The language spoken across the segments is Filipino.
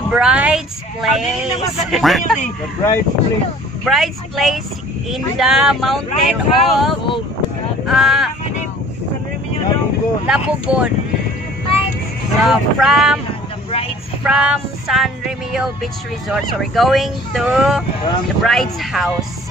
the bride's place. The bride's place. Bride's place in the mountain of Lapugon. So from San Remio Beach Resort. So we're going to the bride's house.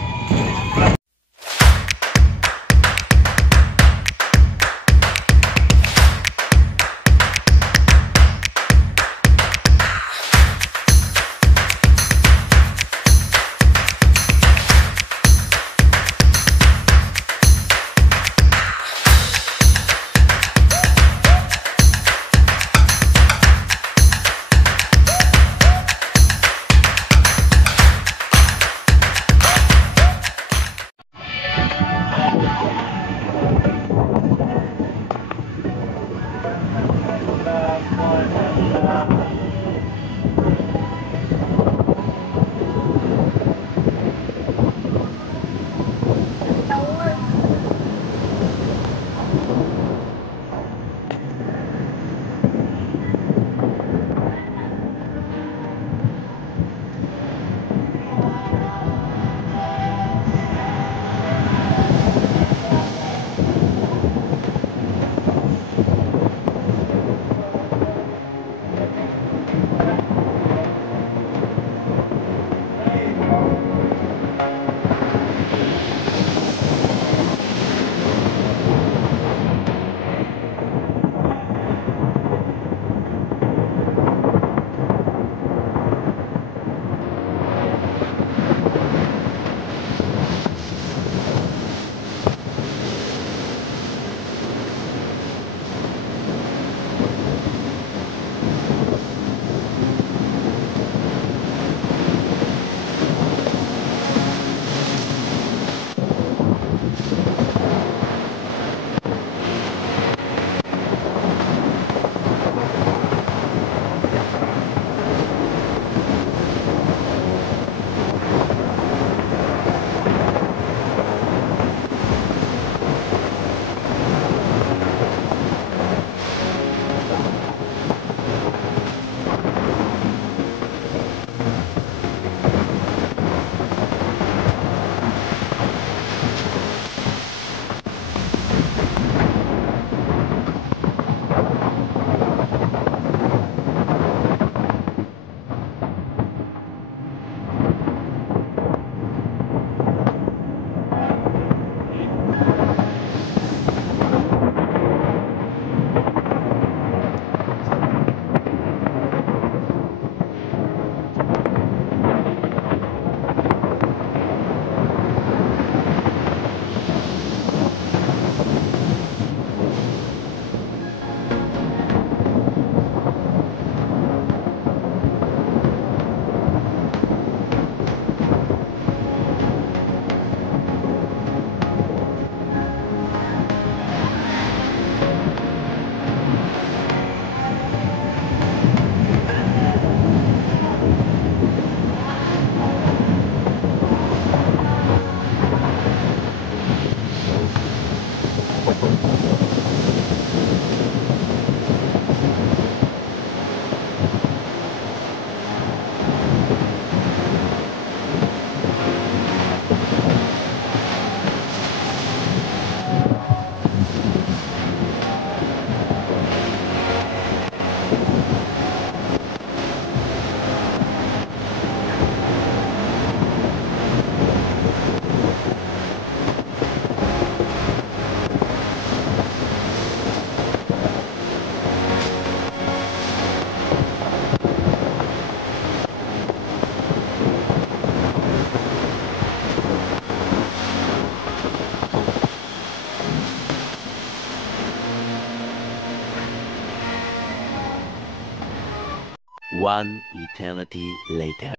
One eternity later.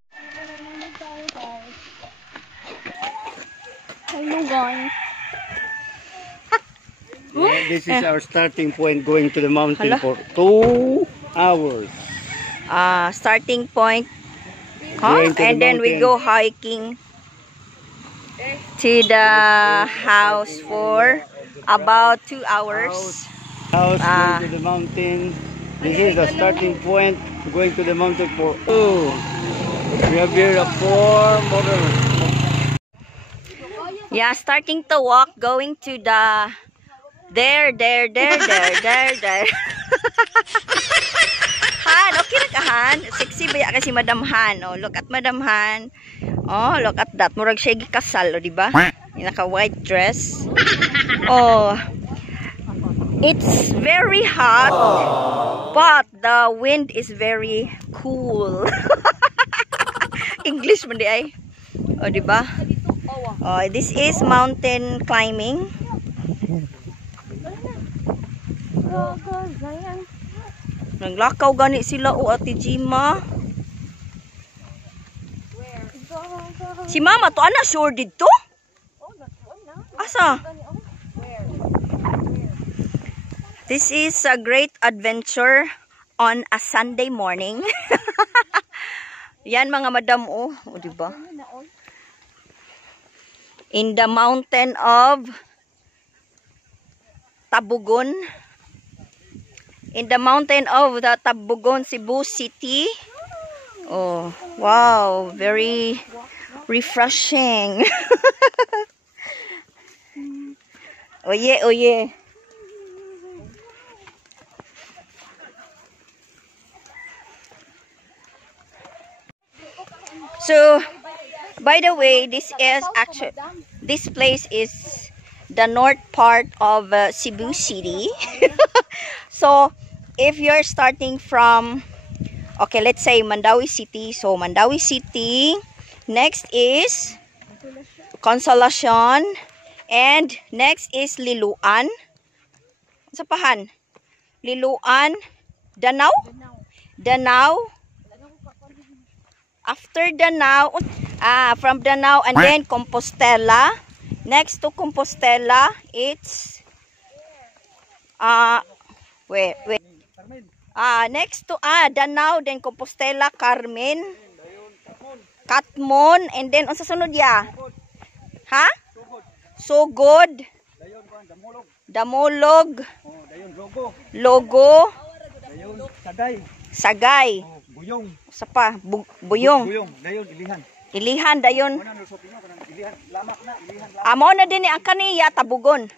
Hello guys. Yeah, this is our starting point going to the mountain for 2 hours. Starting point. And then we go hiking to the house for about 2 hours. House going to the mountain. This is the starting point. going to the mountain for we have here a 4 motor. Yeah, starting to walk, going to the there. Han, okay na ka, Han? Sexy ba ya kasi Madam Han? Oh, look at Madam Han. Oh, look at that. Murag siya gikasal, oh, di ba? Naka-white dress. Oh. It's very hot, but the wind is very cool. English man di ay. Oh, di ba? Oh, this is mountain climbing. Naglakaw gani sila o Ate Jima. Si Mama to ana sure dito? Asa? This is a great adventure on a Sunday morning. Yan mga madam oh, di ba? In the mountain of Tabugon. In the mountain of the Tabugon, Cebu City. Oh, wow, very refreshing. Oh yeah, oh yeah. So, by the way, this place is the north part of Cebu City. So, if you're starting from, okay, let's say Mandawi City. So, Mandawi City. Next is Consolacion. And next is Liloan. Sa pahan? Liloan. Danau? Danau. After Danau, from Danau and then Compostela. Next to Compostela, it's wait. Next to Danau, then Compostela, Carmen, Katmon, and then unsa sunod ya? Ha? Sugod, Damolog, Logo, Sagay. Buyong. Sa pa, Buyong. Dayon, Ilihan. Ilihan, dayon. Amo na din ang kaniya, Tabugon.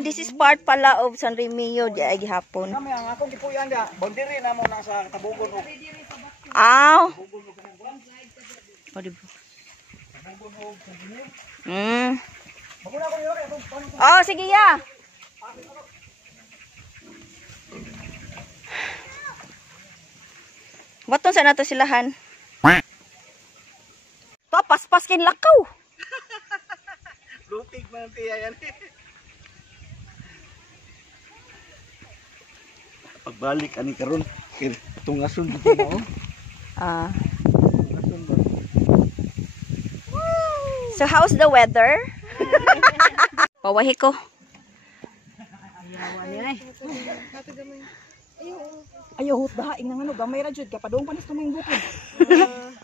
This is part pala of San Remio di ay gihapon. Ang akong gipuyan da, boundary na mo na sa Tabugon. O di ba? Oh, sige ya. Waton sa nato silahan. To paspas kin lakaw. Lutig man tiya yan. Pagbalik ani karon, tungason dito mo. So how's the weather? Pawahi ko. Ayaw hut dahaing nang ano gamay ra jud kapadong panis tuming bukid.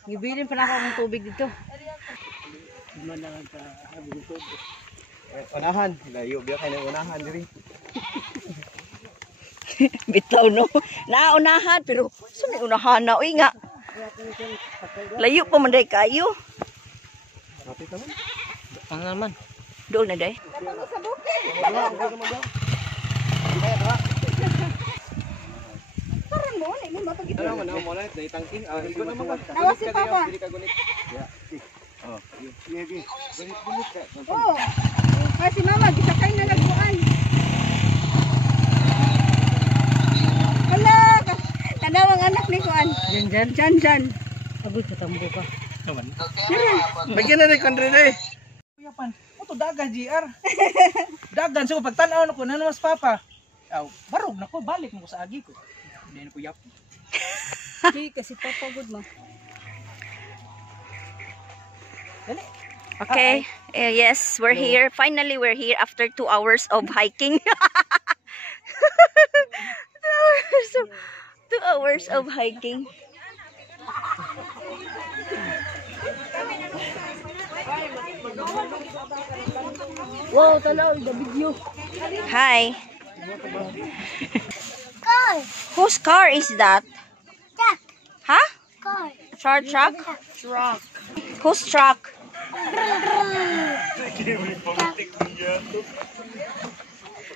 Gibilin pa na ako ng tubig dito. Unahan, layo biya kay unahan diri. Bitaw no. Naunahan pero sumi unahan na uy nga. Layo pa man day kayo. Kapit naman. Ang naman. Doon na day. Awas si Papa. Oh. Ay si Mama gisakay na nagbuan. Hala, kadawang anak ni Kuan. Jan. Agoy katambo ka. Bagyan na ni Kandre day. Kuyapan, to dagan GR. Dagan so pagtan-aw nako na mas Papa. Barog nako balik mo sa agi ko. Hindi na ko yap. Di kasi Papa good mo. Okay. Yes, we're here. Finally, we're here after 2 hours of hiking. 2 hours of hiking. Wow, tanaw the video. Hi. Whose car is that? Huh? Short truck? Truck. Whose truck?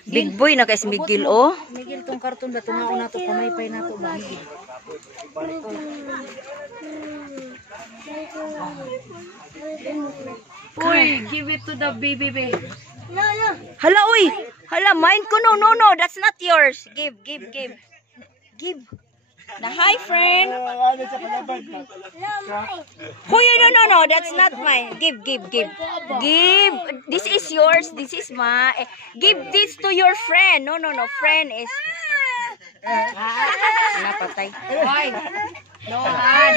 Big boy na kay si Miguel, oh. Miguel, tong karton ba? Tungaon na to, pamaypay na to ba? Uy, give it to the baby, baby. Hala, uy! Hala, mine ko. No, no, no. That's not yours. Give. Na, hi, friend. Kuya, no. That's not mine. Give. This is yours. This is mine. Give this to your friend. No. Friend is... Napatay. Hoy. No, hand.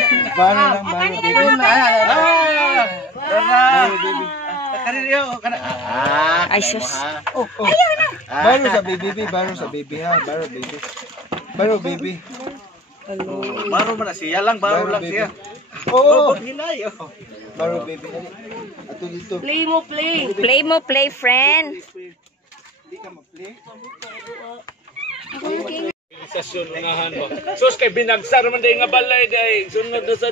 Ay, sus. Baro sa baby, baro sa baby ha, baro baby. Baro baby. Baro man na siya lang, baro lang siya. Oo. Hinay. Baro baby. Ato dito. Play mo, play. Play, friend. Hindi ka ma-play. Sasyon unahan mo. Sus kay binagsa naman day nga balay day. Sunod na sa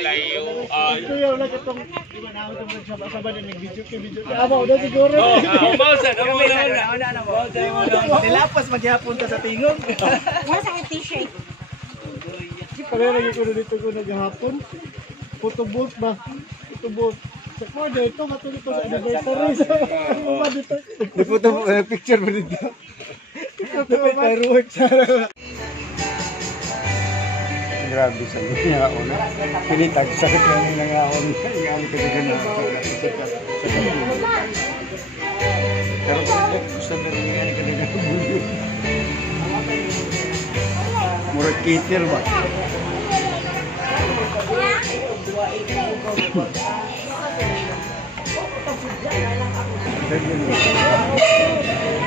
layo. Kuya, wala ka itong iba na ako itong sabay na nag-video kay video. Amo, na siguro. Mausan. Nilapas maghihapon ta sa tingog. Kaya lagi ko dito ko naghahapon. Photobooth ba? Photobooth. Sakmo dito, matulog ko sa anniversary. Sa dito. Photo picture mo dito. Grabe sa niya ako na. Pinitag sakit lang yung nangaon. Yung amin ka dito na. Pero sa dalingan ka dito na buyo. Murag kitir ba? Thank you.